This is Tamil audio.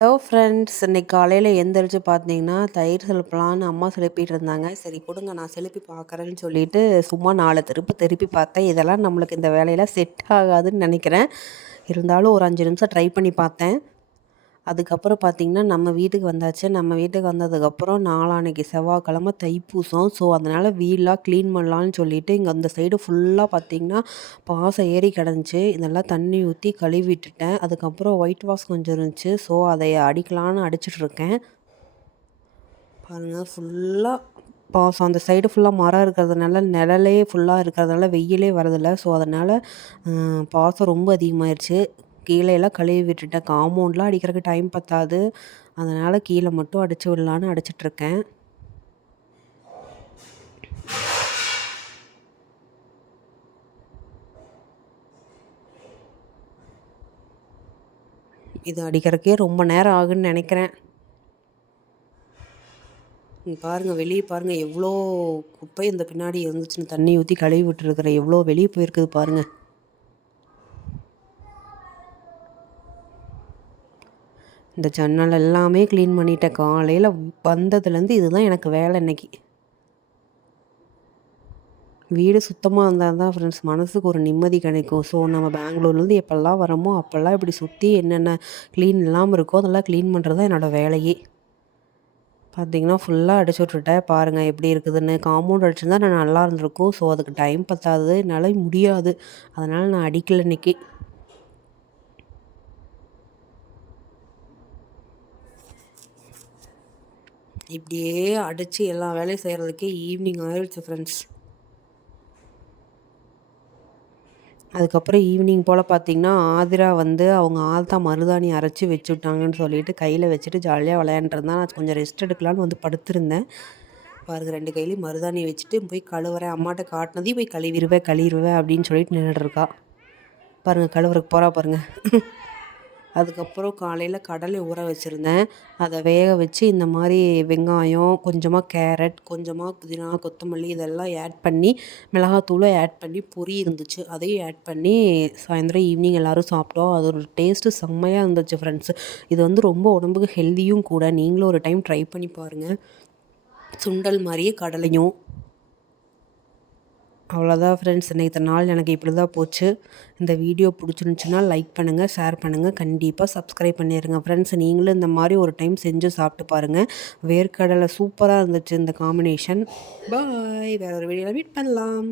ஹலோ ஃப்ரெண்ட்ஸ், இன்னைக்கு காலையில் எந்திரிச்சு பார்த்தீங்கன்னா தயிர் செலுப்பலான்னு அம்மா செலுப்பிட்டு இருந்தாங்க. சரி கொடுங்க நான் செலுப்பி பார்க்குறேன்னு சொல்லிட்டு சும்மா 4 திருப்பி பார்த்தேன். இதெல்லாம் நம்மளுக்கு இந்த வேலையெல்லாம் செட் ஆகாதுன்னு நினைக்கிறேன். இருந்தாலும் ஒரு 5 நிமிஷம் ட்ரை பண்ணி பார்த்தேன். அதுக்கப்புறம் பார்த்திங்கன்னா நம்ம வீட்டுக்கு வந்தாச்சு. நம்ம வீட்டுக்கு வந்ததுக்கப்புறம் நாளான்னைக்கு செவ்வாய்க்கிழமை தைப்பூசம். ஸோ அதனால் வீடெலாம் க்ளீன் பண்ணலான்னு சொல்லிவிட்டு இங்கே அந்த சைடு ஃபுல்லாக பார்த்திங்கன்னா பாசம் ஏறி கிடந்துச்சு. இதெல்லாம் தண்ணி ஊற்றி கழுவி விட்டுட்டேன். அதுக்கப்புறம் ஒயிட் வாஷ் கொஞ்சம் இருந்துச்சு. ஸோ அதை அடிக்கலான்னு அடிச்சிட்ருக்கேன். பாருங்கள், ஃபுல்லாக பாசம் அந்த சைடு ஃபுல்லாக மரம் இருக்கிறதுனால நிழலே ஃபுல்லாக இருக்கிறதுனால வெயிலே வரதில்லை. ஸோ அதனால் பாசம் ரொம்ப அதிகமாகிடுச்சு. கீழே எல்லாம் கழுவி விட்டுட்டேன். காம்பவுண்ட்லாம் அடிக்கிறதுக்கு டைம் பத்தாது. அதனால் கீழே மட்டும் அடித்து விடலான்னு அடிச்சிட்ருக்கேன். இது அடிக்கிறதுக்கே ரொம்ப நேரம் ஆகுன்னு நினைக்கிறேன். பாருங்கள், வெளியே பாருங்கள் எவ்வளோ குப்பை இந்த பின்னாடி இருந்துச்சுன்னு தண்ணி ஊற்றி கழுவி விட்டுருக்குறேன். எவ்வளோ வெளியே போயிருக்குது பாருங்கள். இந்த ஜன்னல் எல்லாமே க்ளீன் பண்ணிட்டேன். காலையில் வந்ததுலேருந்து இதுதான் எனக்கு வேலை இன்னைக்கு. வீடு சுத்தமாக இருந்தால் தான் ஃப்ரெண்ட்ஸ் மனதுக்கு ஒரு நிம்மதி கிடைக்கும். ஸோ நம்ம பெங்களூர்லேருந்து எப்போல்லாம் வரோமோ அப்போல்லாம் இப்படி சுற்றி என்னென்ன க்ளீன் இல்லாமல் இருக்கோ அதெல்லாம் க்ளீன் பண்ணுறது தான் என்னோடய வேலையே. பார்த்திங்கன்னா ஃபுல்லாக அடிச்சு விட்டுட்டேன். பாருங்கள் எப்படி இருக்குதுன்னு. காம்பவுண்ட் அடிச்சிருந்தா நான் நல்லா இருந்திருக்கும். ஸோ அதுக்கு டைம் பத்தாது, என்னால் முடியாது. அதனால் நான் அடிக்கலை இன்றைக்கி. இப்படியே அடித்து எல்லா வேலையும் செய்கிறதுக்கே ஈவினிங் ஆயிடுச்சு ஃப்ரெண்ட்ஸ். அதுக்கப்புறம் ஈவினிங் போல் பார்த்திங்கன்னா ஆதிரா வந்து அவங்க ஆள்தான் மருதாணி அரைச்சி வச்சு விட்டாங்கன்னு சொல்லிட்டு கையில் வச்சுட்டு ஜாலியாக விளையாண்டுருந்தேன். நான் கொஞ்சம் ரெஸ்ட் எடுக்கலான்னு வந்து படுத்திருந்தேன். பாருங்கள், 2 கையிலையும் மருதாணி வச்சுட்டு போய் கழுவுறேன். அம்மாட்ட காட்டினதையும் போய் கழுவிடுவேன் அப்படின்னு சொல்லிட்டு நின்றுட்டுருக்கா. பாருங்கள், கழுவுறக்கு போகிறா பாருங்கள். அதுக்கப்புறம் காலையில் கடலை ஊற வச்சுருந்தேன். அதை வேக வச்சு இந்த மாதிரி வெங்காயம், கொஞ்சமாக கேரட், கொஞ்சமாக புதினா, கொத்தமல்லி இதெல்லாம் ஆட் பண்ணி மிளகாத்தூளை ஆட் பண்ணி பொரி இருந்துச்சு. அதையும் ஆட் பண்ணி சாயந்தரம் ஈவினிங் எல்லோரும் சாப்பிட்டோம். அது ஒரு டேஸ்ட்டு செம்மையாக இருந்துச்சு ஃப்ரெண்ட்ஸ். இது வந்து ரொம்ப உடம்புக்கு ஹெல்த்தியும் கூட. நீங்களும் ஒரு டைம் ட்ரை பண்ணி பாருங்கள். சுண்டல் மாதிரியே கடலையும். அவ்வளோதான் ஃப்ரெண்ட்ஸ், இன்றைக்கு நாள் எனக்கு இப்படி தான் போச்சு. இந்த வீடியோ பிடிச்சிருந்துச்சுன்னா லைக் பண்ணுங்கள், ஷேர் பண்ணுங்கள், கண்டிப்பாக சப்ஸ்கிரைப் பண்ணிடுங்க ஃப்ரெண்ட்ஸ். நீங்களும் இந்த மாதிரி ஒரு டைம் செஞ்சு சாப்பிட்டு பாருங்கள். வேர்க்கடலை சூப்பராக இருந்துச்சு இந்த காம்பினேஷன். பாய், வேறு ஒரு வீடியோவில் மீட் பண்ணலாம்.